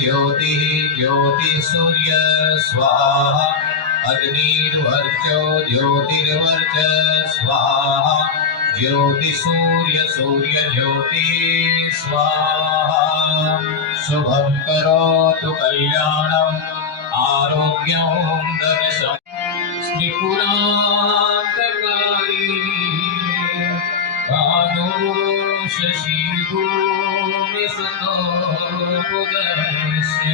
ज्योतिः ज्योतिः सूर्य स्वाहा। अग्निर्वर्चो ज्योतिर्वर्च, स्वाहा। ज्योतिसूर्य, सूर्य ज्योति, स्वाहा। शुभं करोतु कल्याणम्, आरोग्यं दर्शम् श्रीपुरान्तकारी भानो शशिभूमिसुतो बुधस्य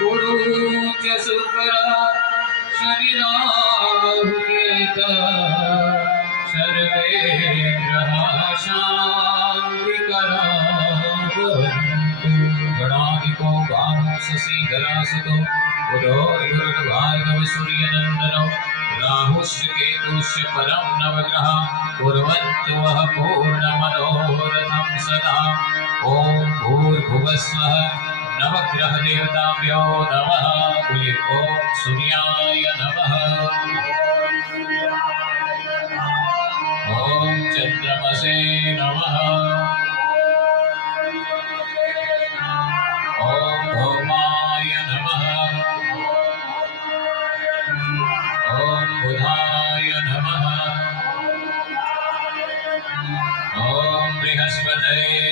गुरु च शुक्र शनिराहुकेत सर्वे ग्रहाः शान्तिकरा गणाधिको भानु शशिधरासुतो बुधोर्गुरुर्भार्गव सूर्यनन्दनो राहुश्च केतुश्च परं नवग्रह कुर्वन्तु वः पूर्णमनोरथं सदा। ॐ भूर्भुवस्वः नवग्रहदेवताभ्यो नमः। कुलि ॐ सूर्याय नमः। ॐ चन्द्रमसे नमः। ॐ बुधाय नमः। ॐ बृहस्पतये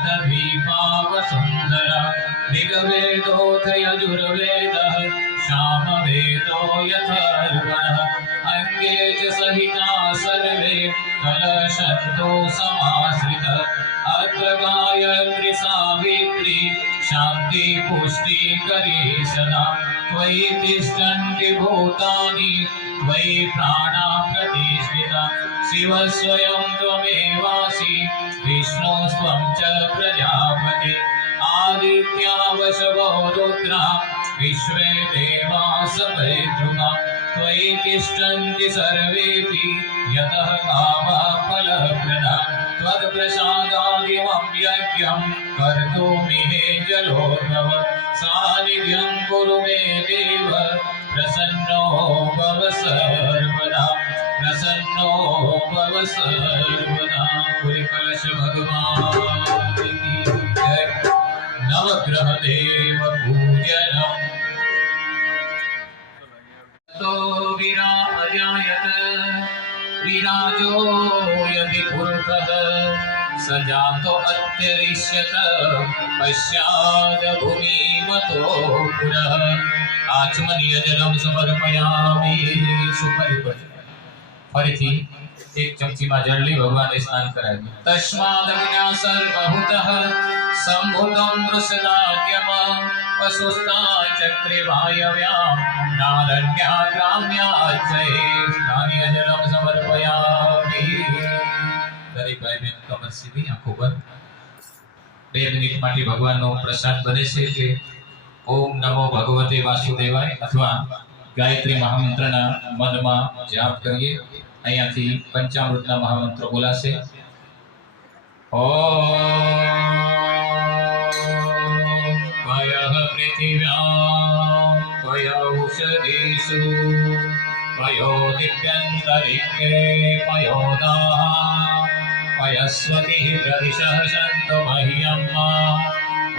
सप्तभीपावसुन्दरा ऋग्वेदोऽथ यजुर्वेदः सामवेदो यथर्वणः अङ्गे च सहिता सर्वे कलशब्दो समाश्रितः अत्र गायत्री सावित्री शान्ति पुष्टिकरी सदा त्वयि तिष्ठन्ति भूतानि, त्वयि प्राणा प्रतिष्ठिता। शिव स्वयं त्वमेवासि विष्णुस्त्वं च प्रजापति। आदित्या वशवो रुद्रा विश्वे देवा सपैतृका त्वयि तिष्ठन्ति सर्वेऽपि, यतः कामः फलप्रदा त्वत्प्रसादादिमं यज्ञं कुरु मे देव, प्रसन्नो भव सर्वदा। प्रसन्नो भव सर्वदा कलश भगवान नवग्रह देव पूजनम तो विराजायत विराजो यदि पुरुषः सजातो अत्यरिष्यत पश्चाद भूमिमतो पुनः। आचमनीयजलं समर्पयामि सुपरिपति ફરીથી એક ચમચીમાં જળ લઈ ભગવાનને સ્નાન કરાવી તસ્માદ વિનાસર બહુતઃ સંભુતમ દૃશનાટ્યમ પશુસ્તા ચક્રે વાયવ્યામ નારણ્યા ગ્રામ્યા જય સ્નાનીય જલમ સમર્પયામિ દરેક ભાઈ બહેન કમર સીધી આંખો બંધ બે મિનિટ માટે ભગવાનનો પ્રસાદ બને છે કે ઓમ નમો ભગવતે વાસુદેવાય અથવા गायत्री महामंत्र मन में जाप करिए। पंचामृत न બોલાશે बोला से पृथिव्यां पयौषधीषु पयो दिव्यन्तरिके पयोदाः, पयस्वतिः मह्यम्मा।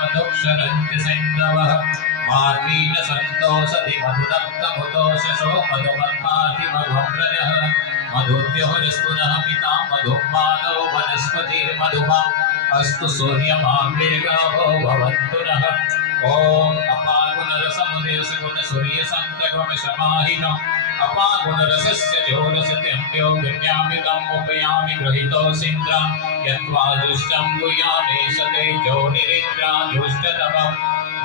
मधुक्षरन्ति सैन्दवः मार्वीण सन्तोषधि मधुदत्तमुतोषशो मधुमन्ताति मधुम्रजः मधुद्योरस्तुनः पिता मधुमानौ वनस्पतिर्मधुमा अस्तु सूर्यमाम्बिर्गावो भवन्तु नः। ॐ अपार्व गुणरसमुदय सगुण सूर्य सन्तगुण समाहितम् गम्यामितम् उपयामि गृहीतोऽसीन्द्र यत्त्वा दृष्टं गुह्यामेष तेजो निरिन्द्रा दुष्टतमम्।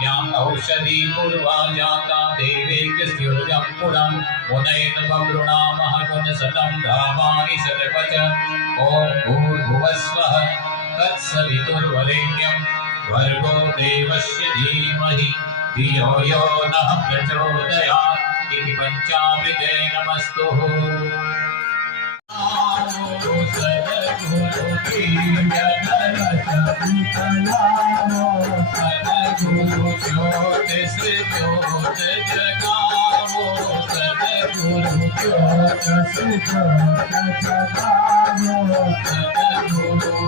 या औषधी पूर्वा जाता देवेकस्युर्गं पुरं मुनैन ववृणामः गुणशतं धामानि शतपच ॐ भूर्भुवस्वः तत्सवितुर्वरेण्यं भर्गो देवस्य धीमहि धियो यो नः प्रचोदयात् इति पञ्चामृते नमस्तुः सदगुरु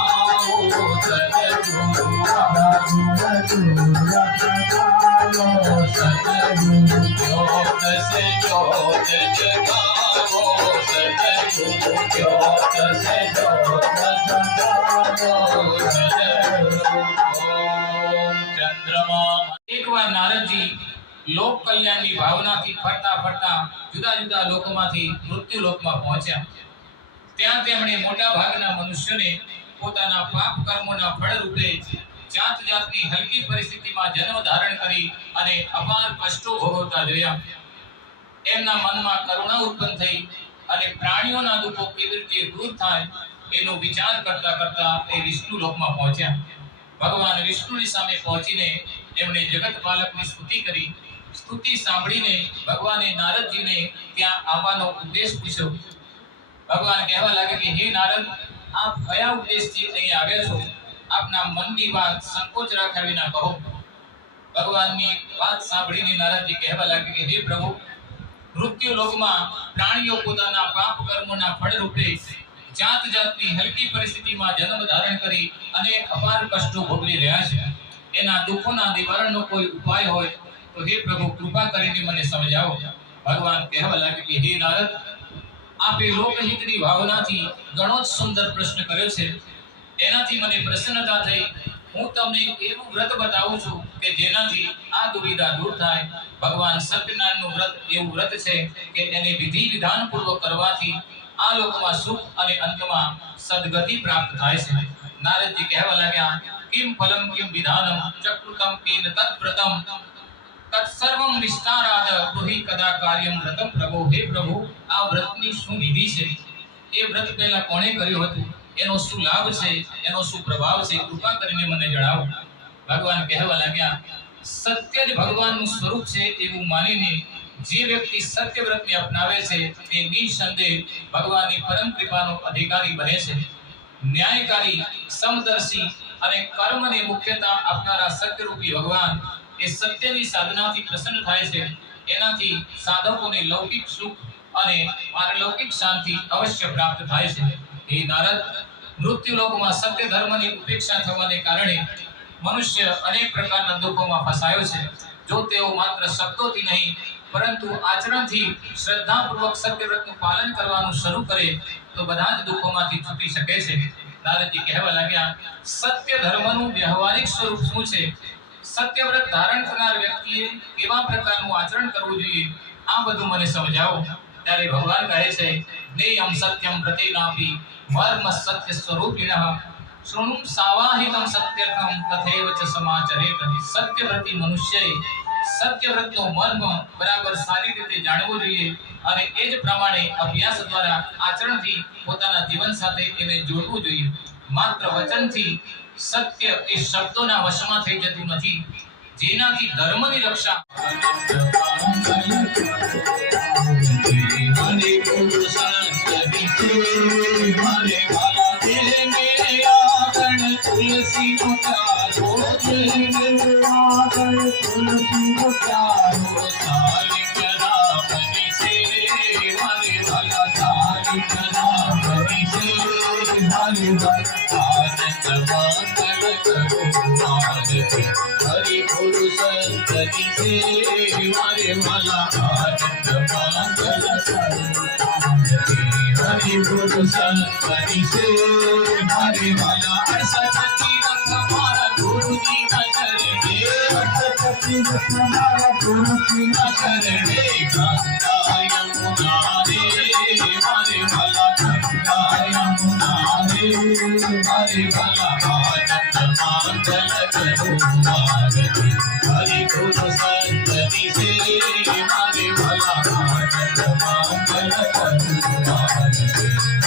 એકવાર નારદજી લોક કલ્યાણની ભાવનાથી ફરતા ફરતા જુદા જુદા લોકોમાંથી મૃત્યુ લોકમાં પહોંચ્યા ત્યાં તેમણે મોટા ભાગના મનુષ્યને પોતાના પાપ કર્મોના ફળ રૂપે જાત જાતની હલકી પરિસ્થિતિમાં જન્મ ધારણ કરી અને અપાર કષ્ટો ભોગવતા જોયા એમના મનમાં કરુણા ઉત્પન્ન થઈ અને પ્રાણીઓના દુઃખો કેવી રીતે દૂર થાય એનો વિચાર કરતા કરતા એ વિષ્ણુ લોકમાં પહોંચ્યા. ભગવાન વિષ્ણુની સામે પહોંચીને એમણે જગત બાલકની સ્તુતિ કરી. સ્તુતિ સાંભળીને ભગવાને નારદજીને ત્યાં આવવાનો ઉદ્દેશ પૂછ્યો. ભગવાન કહેવા લાગે કે, હે નારદ આપ કયા ઉદ્દેશથી અહીં આવ્યા છો? આપના મનની વાત સંકોચ રાખ્યા વિના કહો. ભગવાનની વાત સાંભળીને નારદજી કહેવા લાગે હે પ્રભુ, મૃત્યુ લોકમાં પ્રાણીઓ પોતાના પાપ કર્મોના ફળ રૂપે જાત જાતની હલકી પરિસ્થિતિમાં જન્મ ધારણ કરી અને અપાર કષ્ટો ભોગવી રહ્યા છે. એના દુઃખોના નિવારણનો કોઈ ઉપાય હોય તો હે પ્રભુ, કૃપા કરીને મને સમજાવો. ભગવાન કહેવા લાગે કે હે નારદ આપે લોકહિતની ભાવનાથી ઘણો જ સુંદર પ્રશ્ન કર્યો છે એનાથી મને પ્રસન્નતા થઈ હું તમને એવું વ્રત બતાવું છું કે જેનાથી આ દુવિધા દૂર થાય ભગવાન સત્યનારાયણનું વ્રત એવું વ્રત છે કે એને વિધિ વિધાન પૂર્વક કરવાથી આ લોકમાં સુખ અને અંતમાં સદગતિ પ્રાપ્ત થાય છે નારદજી કહેવા લાગ્યા કિમ ફલમ કિમ વિધાનમ ચક્રુતમ કિન તત્પ્રતમ તત્સર્વમ વિસ્તારાદ બ્રુહિ કદા કાર્યમ વ્રતમ પ્રભો, હે પ્રભુ, આ વ્રતની શું વિધિ છે? એ વ્રત પહેલા કોણે કર્યું હતું? એનો શું લાભ છે? એનો શું પ્રભાવ છે? કૃપા કરીને મને જણાવો. ભગવાન કહેવા લાગ્યા, સત્ય જ ભગવાનનું સ્વરૂપ છે એવું માનીને જે વ્યક્તિ સત્ય વ્રતને અપનાવે છે, તે નિસંદેહ ભગવાનની પરમ કૃપાનો અધિકારી બને છે. ન્યાયકારી, સમદર્શી અને કર્મને મુખ્યતા આપનારા સત્યરૂપી ભગવાન એ સત્યની સાધનાથી પ્રસન્ન થાય છે. એનાથી સાધકોને લૌકિક સુખ અને પારલૌકિક શાંતિ અવશ્ય પ્રાપ્ત થાય છે. હે નારદ મૃત્યુ લોકમાં સત્ય ધર્મની ઉપેક્ષા થવાને કારણે મનુષ્ય અનેક પ્રકારના દુઃખોમાં ફસાયો છે. જો તેઓ માત્ર શબ્દોથી નહીં, પરંતુ આચરણથી શ્રદ્ધાપૂર્વક સત્યવ્રતનું પાલન કરવાનું શરૂ કરે, તો બધા જ દુઃખોમાંથી છૂટી શકે છે. નારદજી કહેવા લાગ્યા, સત્ય ધર્મનું વ્યવહારિક સ્વરૂપ શું છે? સત્યવ્રત ધારણ કરનાર વ્યક્તિએ કેવા પ્રકારનું આચરણ કરવું જોઈએ, આ બધું મને સમજાવો. ત્યારે ભગવાન કહે છે જ્ઞેયમ સત્યમ પ્રતિનાપી મર્મ સત્ય સ્વરૂપિણઃ. શૃણુ સાવાહિતમ સત્યર્થમ તથૈવ ચ સમાચરેત સત્યવ્રતી મનુષ્યએ સત્યવ્રતનો મર્મ બરાબર સારી રીતે જાણવો જોઈએ અને એ જ પ્રમાણે અભ્યાસ દ્વારા આચરણથી પોતાના જીવન સાથે એને જોડવું જોઈએ. માત્ર વચનથી સત્ય એ શબ્દોના વશમાં થઈ જતું નથી જેનાથી ધર્મની રક્ષા हरे पुरुष हरे भाला देने आगण तुलसी पुकारो आगण तुलसी पुकारो साली करा बनि से हरे भला साली करा बनि से મારે આનંદ हरि से हरे वाला सरस्वती हमारा गुरु की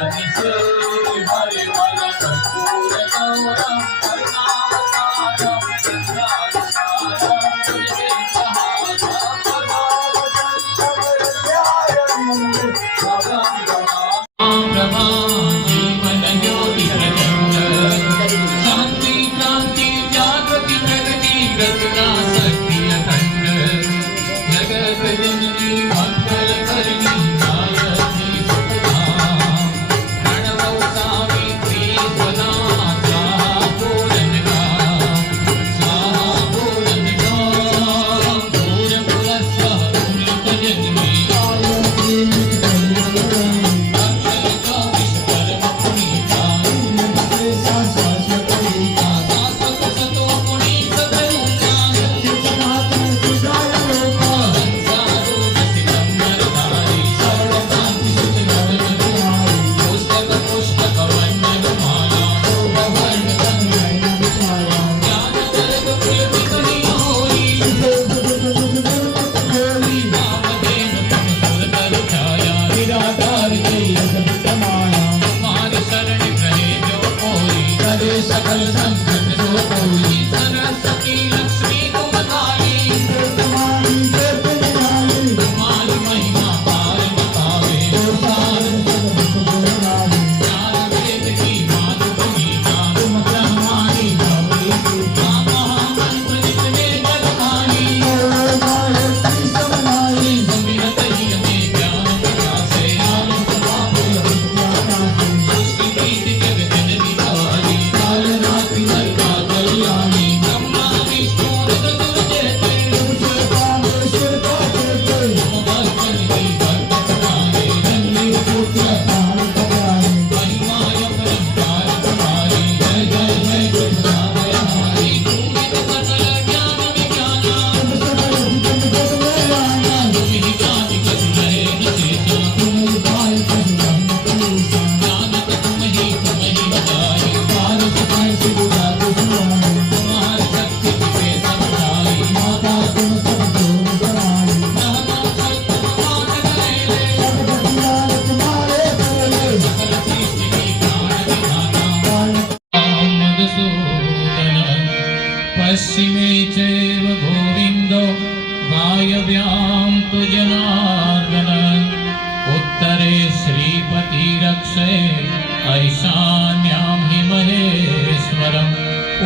Thank you.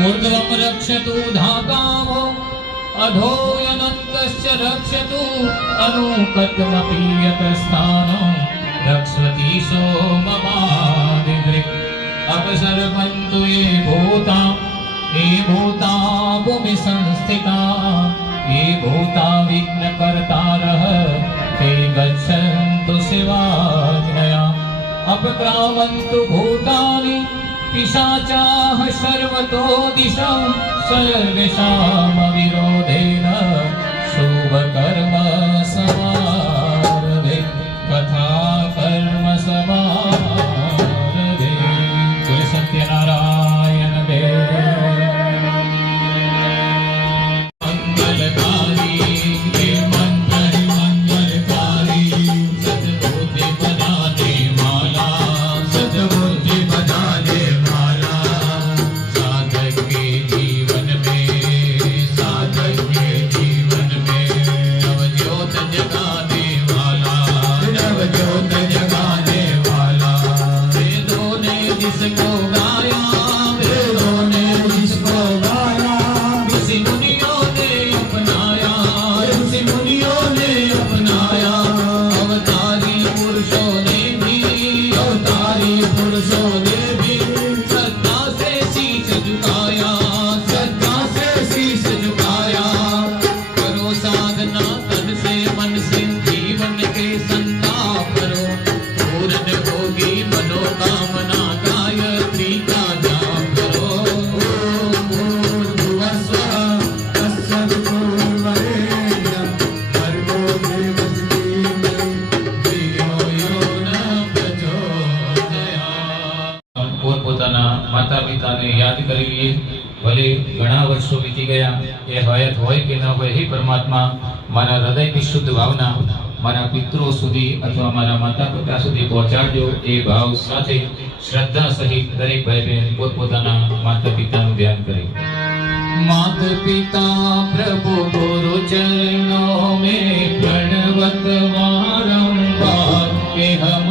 ऊर्ध्वं रक्षतु धाता अधोयनन्दश्च रक्षतु अनूतुमपि यतस्थानं रक्षती सो अपसर्पन्तु ये भूता ये भूता भूमिसंस्थिता ये भूता विघ्नकर्तारः ते गच्छन्तु शिवाज्ञया। अपक्रामन्तु भूतानि पिशाचाः सर्वतो दिशं सर्वेषामविरोधेन शुभकर्म समा પરમાત્મા મારા હૃદયની શુદ્ધ ભાવના મારા મિત્રો સુધી અથવા મારા માતા પિતા સુધી પહોંચાડજો. એ ભાવ સાથે શ્રદ્ધા સહિત દરેક ભાઈ બહેન પોતપોતાના માતા પિતાનું ધ્યાન કરે. માત પિતા પ્રભુ ગુરુ ચરણો મે પ્રણવત વારંવાર કે હમ